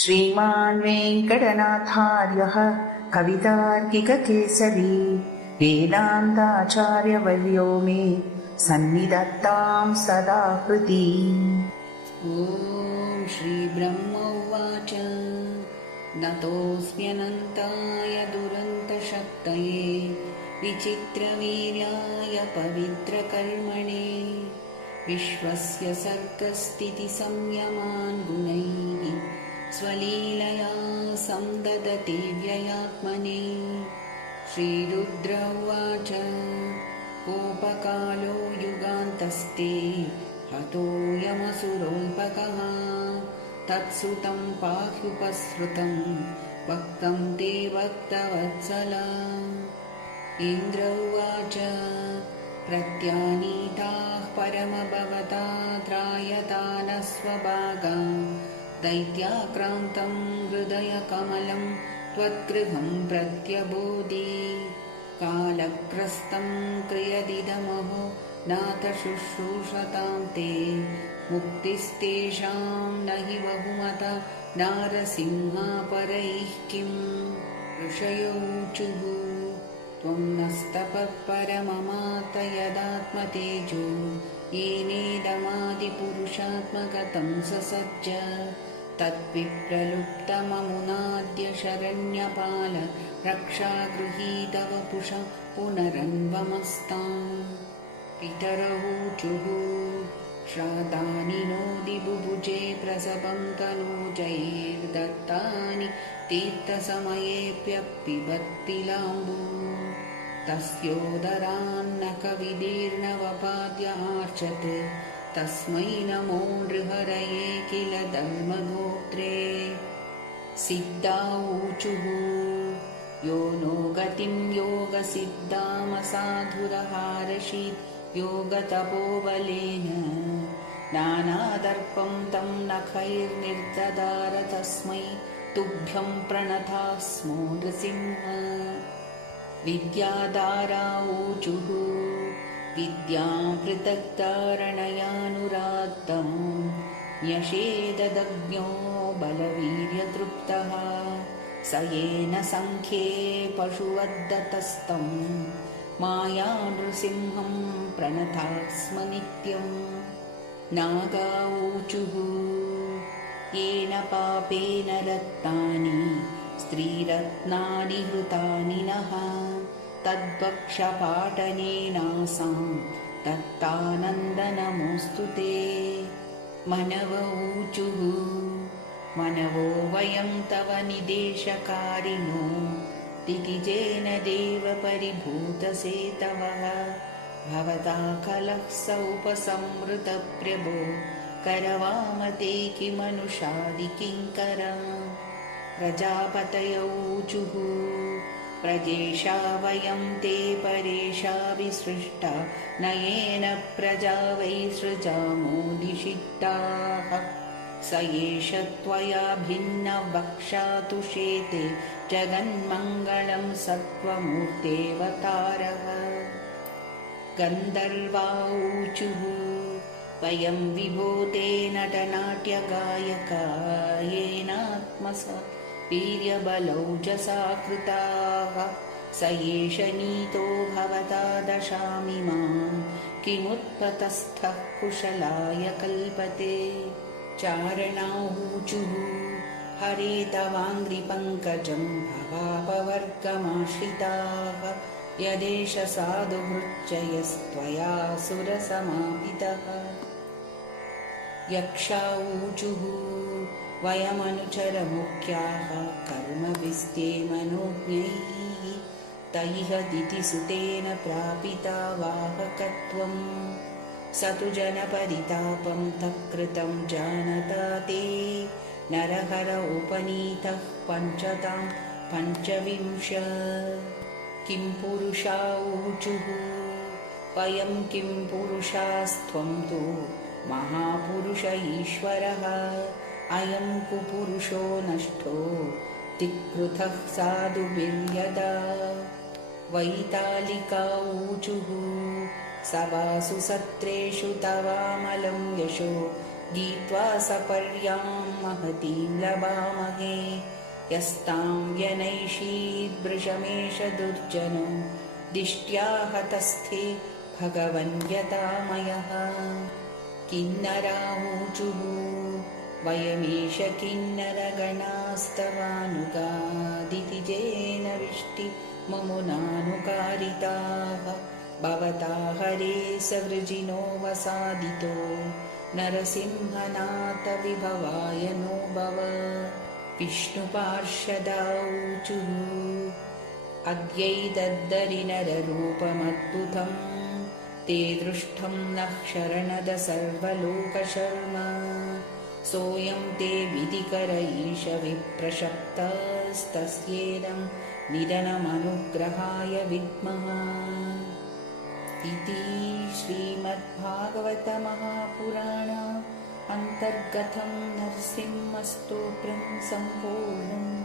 श्रीमान् वेङ्कटनाथार्यः कवितार्किककेसरी वेदान्ताचार्यवर्यो मे सन्निधत्तां सदा हृदि। ॐ श्रीब्रह्म उवाच नतोऽस्म्यनन्ताय दुरन्तशक्तये विचित्रवीर्याय पवित्रकर्मणे विश्वस्य सर्गस्थितिसंयमान् गुणैः स्वलीलया संददते व्ययात्मने। श्रीरुद्र उवाच कोपकालो युगान्तस्ते हतोऽयमसुरोऽल्पकः तत्सुतं पाह्युपसृतं भक्तं ते भक्तवत्सल। इन्द्र उवाच प्रत्यानीताः परमभवता त्रायतानः स्वभागा दैत्याक्रान्तं हृदयकमलं त्वद्गृहं प्रत्यबोधि। कालग्रस्तं क्रियदिदमहो नाथ शुश्रूषतां ते मुक्तिस्तेषां न हि बहुमता नारसिंहापरैः किम्। ऋषयोऽचुः त्वं नस्तपः परममात यदात्मतेजो येनेदमादिपुरुषात्मगतं ससज्ज तद्विप्रलुप्तममुनाद्य शरण्यपाल रक्षागृहीतव पुषा पुनरन्वमस्ताम्। पितरऊचुः श्राद्धानि नोदि बुभुजे प्रसवं तनूजैर्दत्तानि तीर्थसमयेऽप्यपिबत्तिलाम्बू तस्योदरान्न कविदीर्णवपाद्य आर्चत् तस्मै नमो नृहरये किल धर्मगोत्रे। सिद्धा ऊचुः यो नो गतिं योगसिद्धामसाधुरहारशीत् योगतपोबलेन नानादर्पं तं नखैर्निर्ददार तस्मै तुभ्यं प्रणताः स्मो नृसिंह। विद्याधारा ऊचुः विद्यां पृथक्तारणयानुरात्तं न्यषेददज्ञो बलवीर्यतृप्तः स येन सङ्ख्ये पशुवद्दतस्तं माया नृसिंहं प्रणताः स्म नित्यम्। नागा ऊचुः येन पापेन रत्नानि स्त्रीरत्नानि हृतानि नः तद्वक्षपाटनेनासां दत्तानन्दनमोऽस्तु ते। मनव ऊचुः मनवो वयं तव निदेशकारिणो दितिजेन देव परिभूतसेतवः भवता कलः सौपसंवृतप्रभो करवाम ते किमनुषादिकिङ्करम्। प्रजापतय ऊचुः प्रजेशा वयं ते परेशा विसृष्टा नयेन प्रजा वै सृजामोदिषिक्ताः स एष त्वया भिन्नवक्षातुषेते जगन्मङ्गलं सत्त्वमूर्तेऽवतारः। गन्धर्वा ऊचुः वयं विभो ते नटनाट्यगायका येनात्मसा वीर्यबलौजसा कृताः स एष नीतो भवता दशामिमां किमुत्पतस्थः कुशलाय कल्पते। चारणा ऊचुः हरे तवाङ्घ्रिपङ्कजं भवापवर्गमाश्रिताः यदेष साधुभृच्चयस्त्वया सुरसमापितः। यक्षा ऊचुः वयमनुचरमुख्याः कर्मभिस्ते मनोज्ञैः तैह दितिसुतेन प्रापिता वाहकत्वम् स तु जनपरितापं तत्कृतं जानता ते नरहर उपनीतः पञ्चतां पञ्चविंश। किं पुरुषा ऊचुः वयं किं पुरुषास्त्वं तु महापुरुष ईश्वरः अयं कुपुरुषो नष्टो तिक्कृतः साधुभिर्यदा। वैतालिका ऊचुः सभासु सत्रेषु तवामलं यशो गीत्वा सपर्यां महतीं लभामहे यस्तां व्यनैषीदृशमेष दुर्जनो दिष्ट्या हतस्थे भगवन् यतामयः किन्नराऊचुः वयमेष किन्नरगणास्तवानुगादितिजेन विष्टि ममुनानुकारिताः भवता हरे सवृजिनो वसादितो नरसिंहनाथ विभवाय नो भव विष्णुपार्षदाऊचुः अद्यैतद्धरिनररूपमद्भुतम् ते दृष्टं नः शरणद सर्वलोकशर्मा सोऽयं ते विधिकर ईश विप्रशप्तस्तस्येदं निधनमनुग्रहाय विद्मः इति श्रीमद्भागवतमहापुराण अन्तर्गतं नरसिंहस्तोत्रं सम्पूर्णम्।